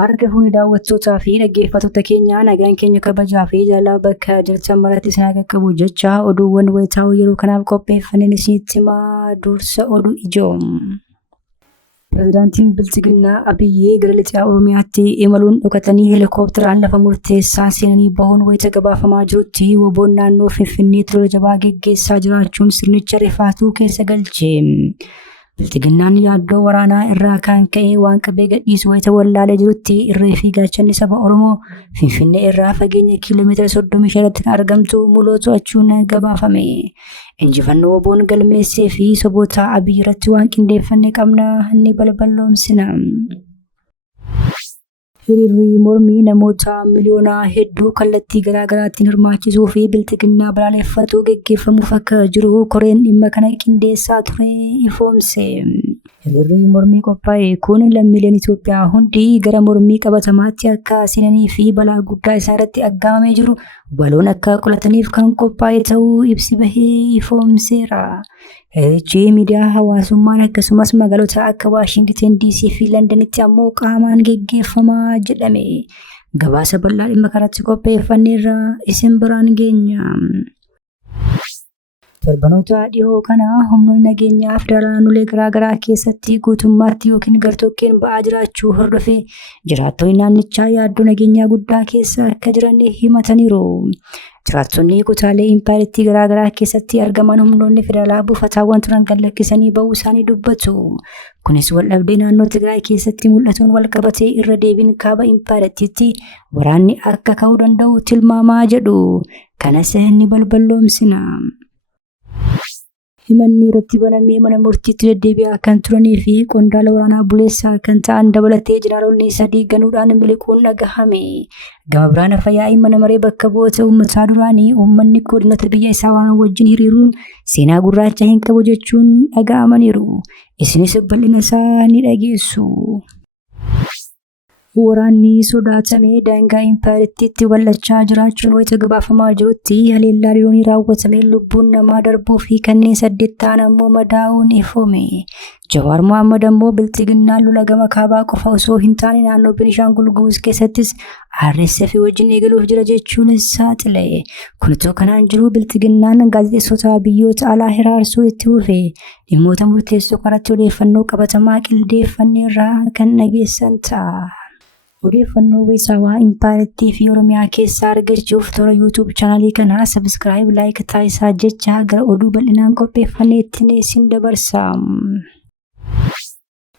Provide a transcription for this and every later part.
Arga huni daawwattootaa fi dhaggeeffattoota keenya nagaan keenya kabajaa fi jaalala bakka jirtan maratti isin qaqqabu jecha oduuwwan wayitaawoo yeroo kanaaf qopheeffanneen isinitti himaa dursa oduu ijoo. Pireezidaantiin Bilchiginnaa Abiyyee gara lixa Oromiyaatti imaluun dhokatanii heelikoopteraan lafa murteessaa seenanii bahuun wayita gabaafamaa jirutti WBOn naannoo Finfinneetti lola jabaa geggeessaa jiraachuun sirnicha rifaatuu keessa galche. Bilchiginnaan yaaddoo waraanaa irraa kan ka'e waan qabee gadhiisu wayita wallaalee jirutti irree fi gaachanni saba Oromoo Finfinnee irraa fageenya kiiloomeetira 35 irratti kan argamtu muloo to'achuun gabaafame. Injifannoo WBOn galmeessee fi soboota Abiyyi irratti waan qindeeffannee qabna inni balballoomsina. Hiriirri mormii namoota miliyoonaa hedduu kallattii garaagaraatiin hirmaachisuu fi Bilchiginnaa balaaleffatu geggeeffamuuf akka jiru koreen dhimma kana qindeessaa ture ifoomse. Hiriirri mormii qophaa'e kun lammiileen Itoophiyaa hundi gara mormii qabatamaatti akka seenanii fi balaa guddaa isaa irratti aggaamamee jiru baloon akka qolataniif kan qophaa'e ta'uu ibsi bahee ifoomseera. Hiriirichi miidiyaa hawaasummaan akkasumas magaalota akka Waashingten DC fi Londanitti ammoo qaamaan geggeeffamaa jedhame. Gabaasa bal'aa dhimma kanatti qopheeffanneerra isin biraan geenya. Torbanoota dhiyoo kana humnoonni nageenyaa federaalaa naannolee garaagaraa keessatti guutummaatti yookiin gartokkeen ba'aa jiraachuu hordofee jiraattonni naannichaa yaaddoo nageenyaa guddaa keessa akka jiran himataniiru. Jiraattonni kutaalee impaayiriitti garaagaraa keessatti argaman humnoonni federaalaa buufataawwan turan kan lakkisanii ba'uu isaanii dubbatu. Kunis waldhabdee naannoo Tigraay keessatti mul'atuun walqabatee irra deebiin kaaba impaayiriitti waraanni akka ka'uu danda'u tilmaamaa jedhu. Kanas ni balballoomsina. Himanni irratti banamee mana murtiitti deddeebi'aa kan turanii fi qondaala waraanaa buleessaa kan ta'an dabalatee Jeneraalonni 3 ganuudhaan miliquun dhagahame. Gama biraan Afyaa'ii mana maree bakka bu'oota uummataa duraanii uummanni godinota biyya isaa waan wajjin hiriiruun seenaa gurraacha hin qabu jechuun dhaga'amaniiru. Isinis bal'ina isaa ni dhageessu. Waraanni sodaatamee daangaa impaayiriitti wallachaa jiraachuun wayita gabaafamaa jirutti haleellaa diroonii raawwatamee lubbuun namaa darbuu fi kanneen 8 ta'an ammoo madaa'uun ifoome. Jawaar Mohaammed ammoo Bilchiginnaan lola gama kaabaa qofa osoo hin taane naannoo Beenishaangul Gumuz keessattis RSF wajjin eegaluuf jira jechuun saaxile. Kunitoo kanaan jiru Bilchiginnaan gaazexeessota biyyoota alaa hiraarsuu itti fufe dhimmoota murteessoo kanatti odeeffannoo qabatamaa qindeeffanneerraa kan dhageessan ta'a. Odeeffannoo waysawaa impaayiriitti fi Oromiyaa keessaa argachuuf toora YouTube chaanalii kanaa subscribe like taasisaa jecha gara oduu bal'inaan qopheeffanneetti isin dabarsa.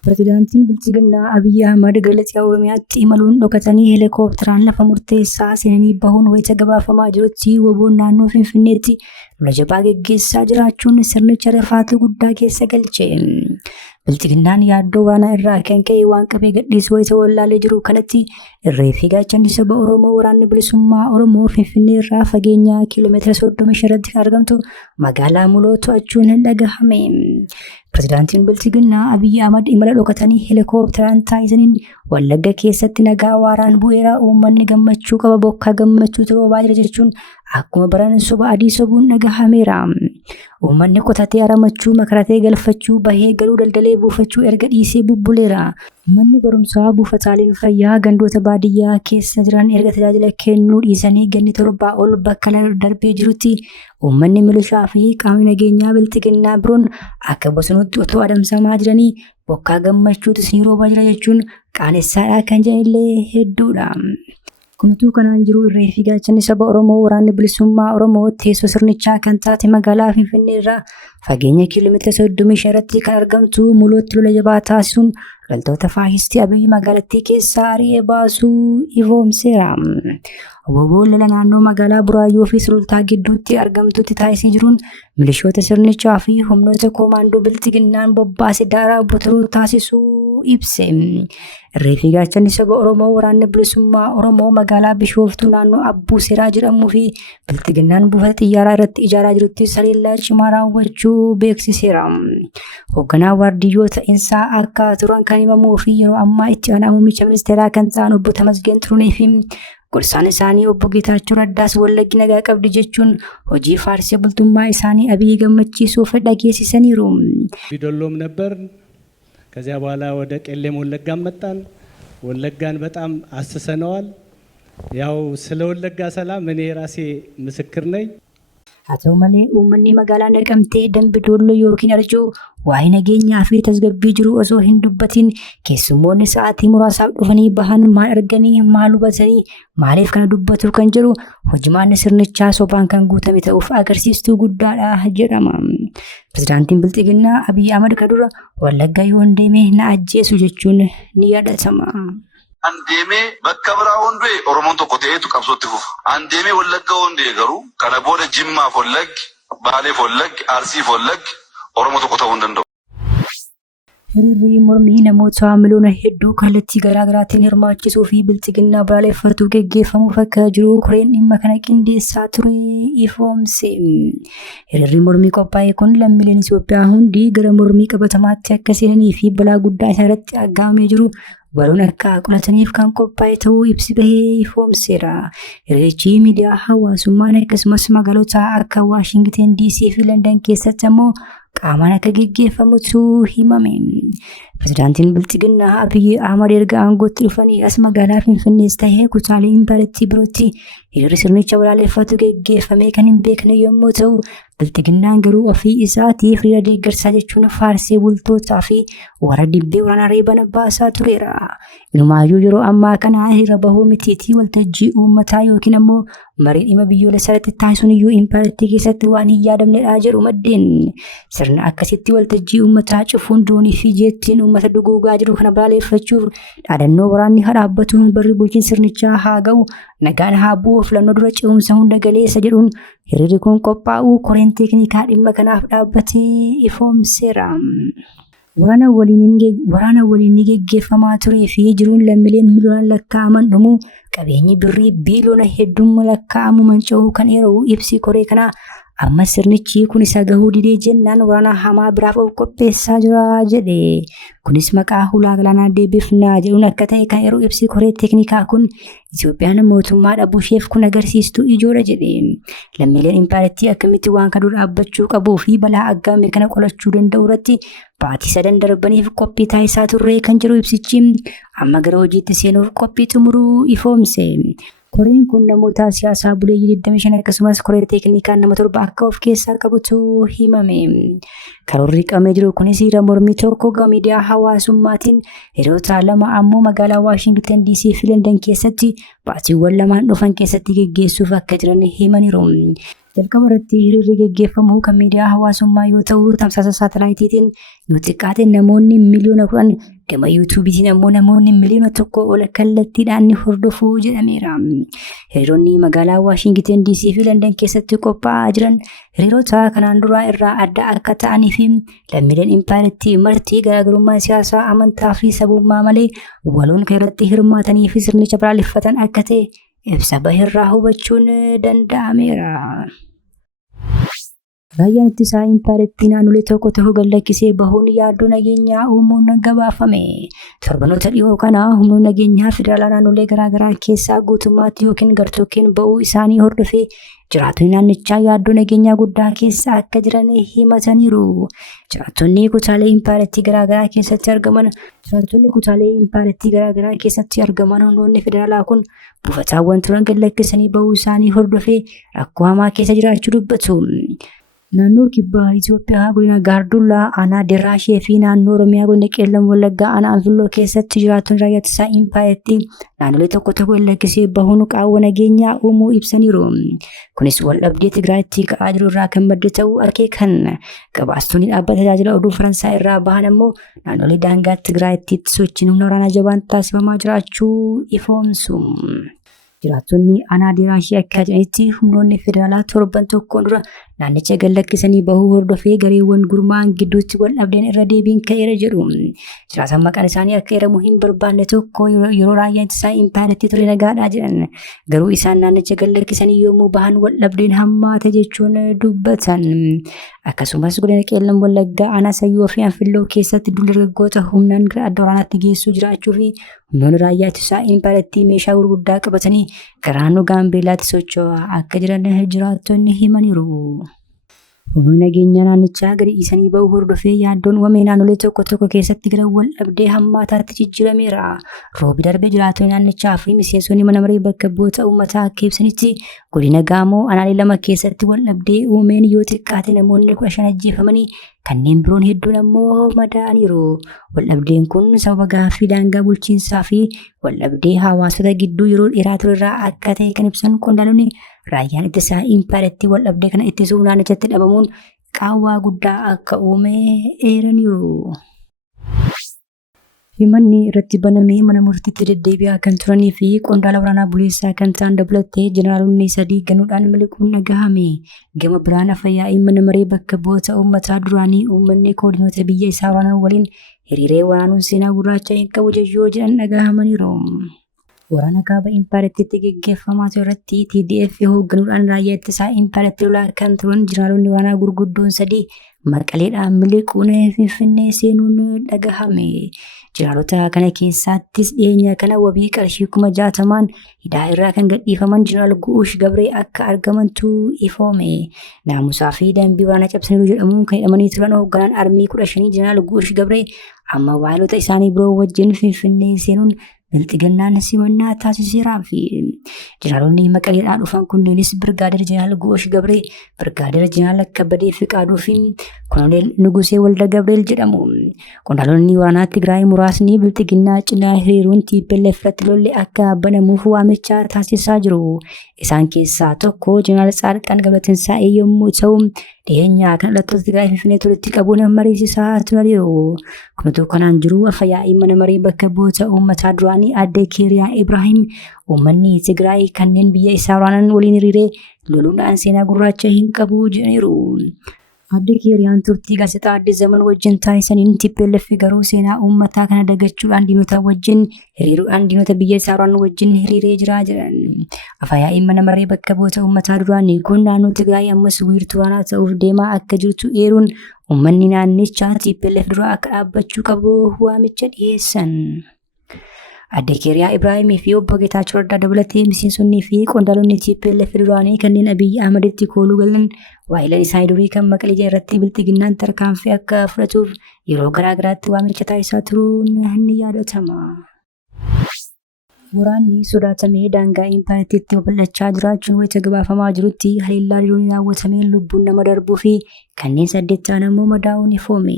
Pireezidaantiin Bilchiginnaa Abiyyi Ahmad gara lixa Oromiyaatti imaluun dhokatanii heelikoopteraan lafa murteessaa seenanii bahuun wayita gabaafamaa jirutti WBOn naannoo Finfinneetti lola jabaa geggeessaa jiraachuun sirnicha rifaatuu guddaa keessa galche. Bilchiginnaan yaaddoo waraanaa irraa kan ka'e waan qabee gadhiisu wayita wallaalee jiru kanatti irree fi gaachanni saba Oromoo waraanni bilisummaa Oromoo Finfinnee irraa fageenya kiiloomeetira 35 irratti kan argamtu magaalaa muloo to'achuun dhagahame. Pireezidaantiin Bilchiginnaa Abiyyi Ahmad imala dhokatanii heelikoopteraan taasisaniin Wallagga keessatti nagaa waaraan bu'eera uummanni gammachuu qaba bokkaa gammachuutu roobaa jira jechuun akkuma baran soba adii sobuun dhagahameera. Uummanni qotatee aramachuu makaratee galfachuu bahee galuu daldalee buufachuu erga dhiisee bubbuleera. Manni barumsaa buufataaleen fayyaa gandoota baadiyyaa keessa jiran erga tajaajila kennuu dhiisanii ganni 7 ol bakka darbee jirutti uummanni milishaa fi qaamni nageenyaa Bilchiginnaa biroon akka bosonutti otoo adamsamaa jiranii bokkaa gammachuutu isin roobaa jira jechuun qaanessaadhaa kan jedhanillee hedduudha. Kunutuu kanaan jiru irree fi gaachanni saba Oromoo waraanni bilisummaa Oromoo teessoo sirnichaa kan taate magaalaa Finfinnee irraa fageenya kiiloomeetira 35 irratti kan argamtu mulootti lola jabaa taasisuun loltoota faashistii Abiyyi magaalattii keessaa ari'ee baasuu ifoomseera. WBOn lola naannoo magaalaa Buraayyuu fi Sulultaa gidduutti argamtutti taasisee jiruun milishoota sirnichaa fi humnoota koomaandoo Bilchiginnaan bobbaase daaraa botoruu taasisuu ibse. Irree fi gaachanni saba Oromoo waraanni bilisummaa Oromoo magaalaa Bishooftuu naannoo Abbuu Seeraa jedhamuu fi Bilchiginnaan buufata xiyyaaraa irratti ijaaraa jirutti haleellaa cimaa raawwachuu beeksiseera. Hoogganaa waardiyyoota insaa akka turan kan himamuu fi yeroo ammaa itti aanaa muummicha ministeeraa kan ta'an obbo Tamasgeen Turunee fi gorsaan isaanii obbo Geetaachoo Raddaas Wallaggi nagaa qabdi jechuun hojii faarsee bultummaa isaanii Abiyyi gammachiisuuf dhageessisaniiru. ቢዶሎም ነበር ከዚያ በኋላ ወደ ቄለም ወለጋ መጣን ወለጋን በጣም አስሰነዋል። ያው ስለ ወለጋ ሰላም እኔ ራሴ ምስክር ነኝ። አቶ መሌ ኡመኒ magaalaa Naqamtee Dambidolloo yookiin Arjoo waa'ee nageenyaa fi tasgabbii jiru osoo hin dubbatin keessummoonni sa'aatii muraasaaf dhufanii bahan maal arganii maal hubatanii maaliif kana dubbatu kan jiru hojimaan sirnichaa sobaan kan guutame ta'uuf agarsiistuu guddaadha jedhama. Pirezidaantiin Bilxiginnaa Abiy Ahmad kadura Wallaggaa yoo deeme na ajjeesu jechuun ni yaadatama. Andeme bakka biraa hundee Oromoon tokko ta'eetu qabsootti fufa. Andeme Wallaggaa hundee garuu kana booda Jimmaa Wallaggi, Baalee Wallaggi, Arsii Wallaggi Oromoo tokko ta'uu hin danda'u. Hiriirri mormii namoota miliyoona hedduu kallattii garaa garaatiin hirmaachisuu fi Bilxiginnaa balaaleffatuu gaggeeffamuuf akka jiru koreen dhimma kana qindeessaa ture ifoomse. Hiriirri mormii qophaa'e kun lammiileen Itoophiyaa hundi gara mormii qabatamaatti akka seenanii fi balaa guddaa isarratti aggaamee jiru baruun akka qolataniif kan qophaa'e ta'uu ibsi bahee ifoomseera. Hiriirichi miidiyaa hawaasummaan akkasumas magaalota akka Waashingten DC fi London keessatti ammoo qaamaan akka gaggeeffamutu himame. Pirezidaantiin Bilxiginnaa Abiy Ahmad erga aangootti dhufanii as magaalaa Finfinnees ta'ee kutaalee impaayirtii birootti hiriirri sirnicha balaaleffatu gaggeeffamee kan hin beekne yommuu ta'u, Bilxiginnaan garuu ofii isaatiif hiriira deeggarsaa jechuun faarsee bultootaa fi warra dibbee waraanaa reeban baasaa tureera. Inumaayyuu yeroo ammaa kana hiriira bahuu mitiitii waltajjii uummataa yookiin ammoo marii dhimma biyyoolessaatti taasisuun iyyuu impaayirtii keessatti waan hin yaadamnedha jedhu maddeen. Sirna akkasitti waltajjii uummataa cufuun doonii fi jeettiin uummata duguugaa jiru kana balaaleffachuuf dhaadannoo waraanni haa dhaabbatuun barri bulchiinsa sirnichaa haa ga'u nagaan haa bu'u filannoo dura ce'umsa hunda galeessa jedhuun hiriirri kun qophaa'uu koreen teeknikaa dhimma kanaaf dhaabbatee ifoomseera. Waraana waliin ni gaggeeffamaa turee fi jiruun lammiileen miliyoonaan lakkaa'aman dhumuu qabeenyi birrii biiliyoona hedduun lakkaa'amu manca'uu kan eeru ibsi koree kanaa. Amma sirnichi kun isa gahuu didee jennaan waraana hamaa biraaf of qopheessaa jira jedhe. Kunis maqaa hulaa galaanaa deebifnaa jedhuun akka ta'e kan yeroo ibsi koree teeknikaa kun Itoophiyaan mootummaa dhabuusheef kun agarsiistuu ijoodha jedhe. Lammiileen impaayirtii akkamitti waan kana dura dhaabbachuu qabuu fi balaa aggaame kana qolachuu danda'u irratti baatii 3 darbaniif qophii taasisaa turre kan jiru ibsichi amma gara hojiitti seenuuf qophii xumuruu ifoomse. Koreen kun namoota siyaasaa buleeyyii 25 akkasumas koree teeknikaa nama 7 akka of keessaa qabutu himame. Karoorri qabamee jiru kunis hiriira mormii tokko gama miidiyaa hawaasummaatiin hiriirota 2 ammoo magaalaa Waashingten DC fi London keessatti baatiiwwan 2 dhufan keessatti gaggeessuuf akka jiran himaniiru. Jalqaba irratti hiriirri gaggeeffamu kan miidiyaa hawaasummaa yoo ta'u tamsaasa saatalaayitiitiin yoo xiqqaate namoonni miliyoona 10 gama yuutuubiitiin ammoo namoonni miliyoona 1 ol kallattiidhaan ni hordofuu jedhameera. Hiriironni magaalaa Waashingten DC fi London keessatti qophaa'aa jiran hiriirota kanaan dura irraa adda akka ta'anii fi lammiileen impaayirtii marti garaagarummaa siyaasaa amantaa fi sabummaa malee waloon kan irratti hirmaatanii fi sirnicha balaaleffatan akka ta'e ibsa bahirraa hubachuun danda'ameera. Raayyaan ittisaa impaayirtii naannolee tokko tokko gallakkisee bahuun yaaddoo nageenyaa uumuun gabaafame. Torbanoota dhiyoo kana humnoonni nageenyaa federaalaa naannolee garaagaraa keessaa guutummaatti yookiin gartokkeen bahuu isaanii hordofee jiraattonni naannichaa yaaddoo nageenyaa guddaa keessa akka jiran himataniiru. Jiraattonni kutaalee impaayirtii garaagaraa keessatti argaman humnoonni federaalaa kun buufataawwan turan gallakkisanii bahuu isaanii hordofee rakkoo hamaa keessa jiraachuu dubbatu. Naannoo kibbaa Itoophiyaa godina Gaardullaa aanaa Diraashee fi naannoo Oromiyaa godina Qeellam Wallaggaa aanaa Anfilloo keessatti jiraattonni raayyaa ittisaa impaayirtii naannolee tokko tokko gallakkisee bahuun qaawwa nageenyaa uumuu ibsaniiru. Kunis waldhabdee Tigraayitti ka'aa jiru irraa kan madde ta'uu akeekan. Gabaastonni dhaabbata tajaajila oduu Faransaay irraa bahan ammoo naannolee daangaa Tigraayitti sochiin humna waraanaa jabaan taasifamaa jiraachuu ifoomsu. Jiraattonni aanaa Diraashee akka jedhanitti humnoonni federaalaa torban tokkoon dura naannicha gallakkisanii bahuu hordofee gareewwan gurmaa'an gidduutti wal dhabdeen irra deebiin ka'eera jedhu. Jiraataan maqaan isaanii akka eeramu hin barbaanne tokko yeroo raayyaan ittisaa impaayirtii ture nagaadhaa jedhan. Garuu isaan naannicha gallakkisanii yommuu bahan wal dhabdeen hammaate jechuun dubbatan. Akkasumas godina Qeellam Wallaggaa aanaa Sayyoo fi Anfilloo keessatti dargaggoota humnaan gara adda waraanaatti geessuu jiraachuu fi humnoonni raayyaa ittisaa impaayirtii meeshaa gurguddaa qabatanii gara naannoo Gaambeellaatti socho'aa akka jiran jiraattonni himaniiru. Humni nageenya naannichaa gadi dhiisanii bahuu hordofee yaaddoon uumamee naannolee tokko tokko keessatti gara wal dhabdee hammaataatti jijjiirameera. Roobi darbee jiraattonni naannichaa fi miseensonni mana maree bakka bu'oota uummataa akka ibsanitti godina Gaamoo aanaalee 2 keessatti wal dhabdee uumameen yoo xiqqaate namoonni 15 ajjeefamanii kanneen biroon hedduun ammoo madaa'aniiru. Wal dhabdeen kun sababa gaaffii daangaa bulchiinsaa fi wal dhabdee hawaasota gidduu yeroo dheeraa turerraa akka ta'e kan ibsan qondaalonni raayyaan ittisaa impaayirtii wal dhabdee kana ittisuuf naannichatti dhabamuun qaawwaa guddaa akka uume eeraniiru. Himanni irratti banamee mana murtiitti deddeebi'aa kan turanii fi qondaala waraanaa buleessaa kan ta'an dabalatee jeneraalonni 3 ganuudhaan miliquun dhagahame. Gama biraan afayyaa'ii mana maree bakka bu'oota uummataa duraanii uummanni koordinoota biyya isaa waraanan waliin hiriiree waraanuun seenaa gurraacha hin qabu jechuun jedhan dhagahamaniiru. Waraana kaaba impaayirtiitti geggeeffamaa ture irratti TDF hoogganuudhaan raayyaa ittisaa impaayirtii lolaa kan turan jeneraalonni waraanaa gurguddoon 3 maqaleedhaan miliquun Finfinnee seenuun dhagahame. Jeneraalota kana keessaattis dhiyeenya kana wabii qarshii 60,000 hidhaa irraa kan gadhiifaman Jeneraal Guush Gabree akka argamantu ifoome. Naamusaa fi dambii waraana cabsaniiru jedhamuun kan hidhamanii turan hoogganaan armii 15 Jeneraal Guush Gabree amma waayilota isaanii biroo wajjin Finfinnee seenuun bilxiginnaan simannaa taasiseeraa fi jeneraalonni maqaleedhaan dhufan kunneenis Birgaadeer Jeneraal Guush Gabree, Birgaadeer Jeneraal Kabbadee Fiqaaduu fi Koloneel Nugusee Walda Gabriel jedhamu. Qondaalonni waraanaa Tigraay muraasni bilxiginnaa cinaa hiriiruun TPLF irratti lolli akka banamuuf waamicha taasisaa jiru. Isaan keessaa tokko Jeneraal Tsaadqaan Gablatinsaa'ee yommuu ta'u, dhiyeenya kan dhalattoota Tigraay Finfinnee walitti qabuun mariisisaa turaniiru. Kunis kanaan jiru afayyaa'ii mana maree bakka bu'oota uummataa duraanii Aadde Keeriyaa Ibraahim uummanni Tigraay kanneen biyya isaa waraanan waliin hiriiree loluudhaan seenaa gurraacha hin qabu jedhaniiru. Aadde Keeriyaan turtii gaazexaa Addis Zaman wajjin taasisaniin TPLF garuu seenaa uummataa kana dagachuudhaan diinota wajjin hiriiruudhaan diinota biyya isaa waraanan wajjin hiriiree jira jedhan. Afayyaa'ii mana maree bakka bu'oota uummataa duraanii kun naannoo Tigraay ammas wiirtuu waraanaa ta'uuf deemaa akka jirtu eeruun uummanni naannichaa TPLF dura akka dhaabbachuu qabu waamicha dhiyeessan. Aadde Keeriyaa Ibraahimii fi obbo Geetaachoo Raddaa dabalatee miseensonnii fi qondaalonni TPLF duraanii kanneen Abiyyi Ahmeditti kooluu galan waayilan isaanii durii kan Maqalee irratti bilxiginnaan tarkaanfii akka fudhatuuf yeroo garaa garaatti waamicha taasisaa turuun ni yaadatama. Waraanni sodaatamee daangaa impaayirtiitti babal'achaa jiraachuun wayita gabaafamaa jirutti haleellaa diroonii raawwatameen lubbuun nama darbuu fi kanneen 8 ta'an ammoo madaa'uun ifoome.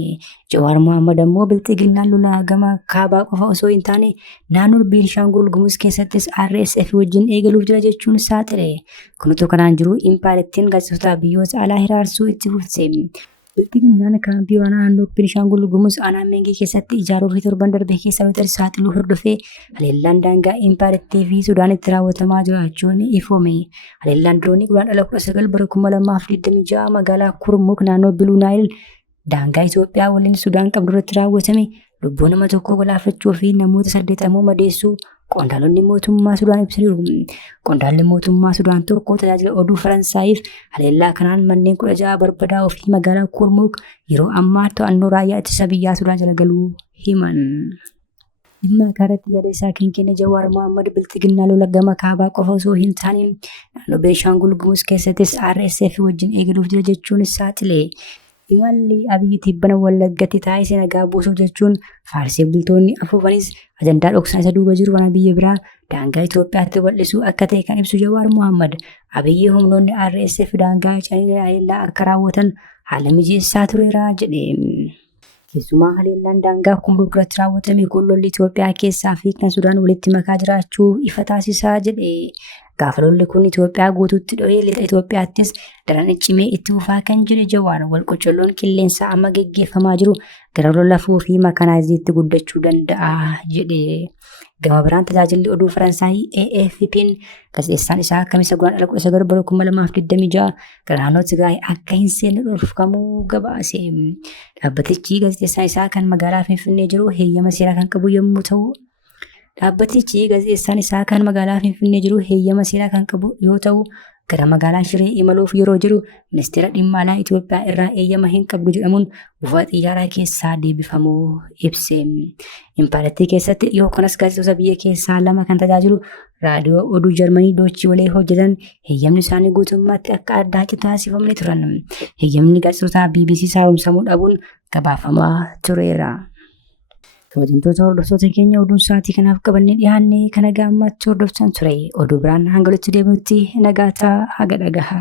Jawaar Mohaammed ammoo bilxiginnaan lolaa gama kaabaa qofa osoo hin taane naannoo Beenishaangul Gumuz keessattis RSF wajjin eegaluuf jira jechuun saaxile. Kunis kanaan jiru impaayirtiin gaazexoota biyyoota alaa hiraarsuu itti fufte. Bilxiginnaan kaampii waraanaa naannoo Beenishaangul Gumuz aanaa Meengee keessatti ijaaruu fi torban darbe keessa walitti saaxiluu hordofee haleellaan daangaa impaayirtii fi Sudaanitti raawwatamaa jiraachuun ifoome. Haleellaan diroonii guraandhala 19 bara 2026 magaalaa Kurmuk naannoo Biluu Naayil daangaa Itoophiyaa waliin Sudaan qabdu irratti raawwatame lubbuu nama tokko galaafachuu fi namoota 8 ammoo madeessuu qondaalonni mootummaa Sudaan ibsaniiru. Qondaalli mootummaa Sudaan tokko tajaajila oduu Faransaayiif haleellaa kanaan manneen 16 barbadaa'uu fi magaalaa Kurmuk yeroo ammaa to'annoo raayyaa ittisa biyyaa Sudaan jala galuu himan. Dhimma kanarratti yaada isaa kan kenne Jawaar Mohaammed bilxiginnaa lola gama kaabaa qofa osoo hin taane naannoo Beenishaangul Gumuz keessattis RSF wajjin eegaluuf jira jechuun saaxile. Imalli Abiyyi tibbana Wallaggatti taasise nagaa buusuuf jechuun faarsee bultoonni afuufanis ajandaa dhoksaa isa duuba jiru waan biyya biraa daangaa Itoophiyaatti bal'isuu akka ta'e kan ibsu Jawaar Mohaammed Abiyyi humnoonni RSF daangaa canii haleellaa akka raawwatan haala mijeessaa tureera jedhe. Keessumaa haleellaan daangaa Kurmuk irratti raawwatame kun lolli Itoophiyaa keessaa fi kan Sudaan walitti makaa jiraachuu ifa taasisaa jedhe. Gaafa lolli kun Itoophiyaa guutuutti dho'ee lixa Itoophiyaattis daran cimee itti fufaa kan jedhe Jawaar walqocolloon qilleensaa amma geggeeffamaa jiru gara lola fi makanaayiziitti guddachuu danda'a jedhe. Gama biraan tajaajilli oduu Faransaayii AFP'n gaazexeessaan isaa Kamisa guraandhala 19 bara 2026 gara naannoo Tigraay akka hin seenne dhorkamuu gabaase. Dhaabbatichi gaazexeessaan isaa kan magaalaa Finfinnee jiru heeyyama seeraa kan qabu yommuu ta'u dhaabbatichi gaazexeessaan isaa kan magaalaa Finfinnee jiru heeyyama seeraa kan qabu yoo ta'u gara magaalaa Shiree imaluuf yeroo jiru ministeera dhimma alaa Itoophiyaa irraa eeyyama hin qabdu jedhamuun buufata xiyyaaraa keessaa deebifamuu ibse. Impaareetii keessatti dhiyoo kanas gaazexoota biyya keessaa 2 kan tajaajilu raadiyoo oduu Jarmanii Doochi Walee hojjetan heeyyamni isaanii guutummaatti akka addaa taasifamanii turan. Heeyyamni gaazexoota BBC haaromsamuu dhabuun gabaafamaa tureera. Kabajamtoota hordoftoota keenya oduun sa'aatii kanaaf qabannee dhiyaannee kana gammachuu hordoftan ture. Oduu biraan hanga walitti deebinutti nagaa ta'aa haga dhagaha.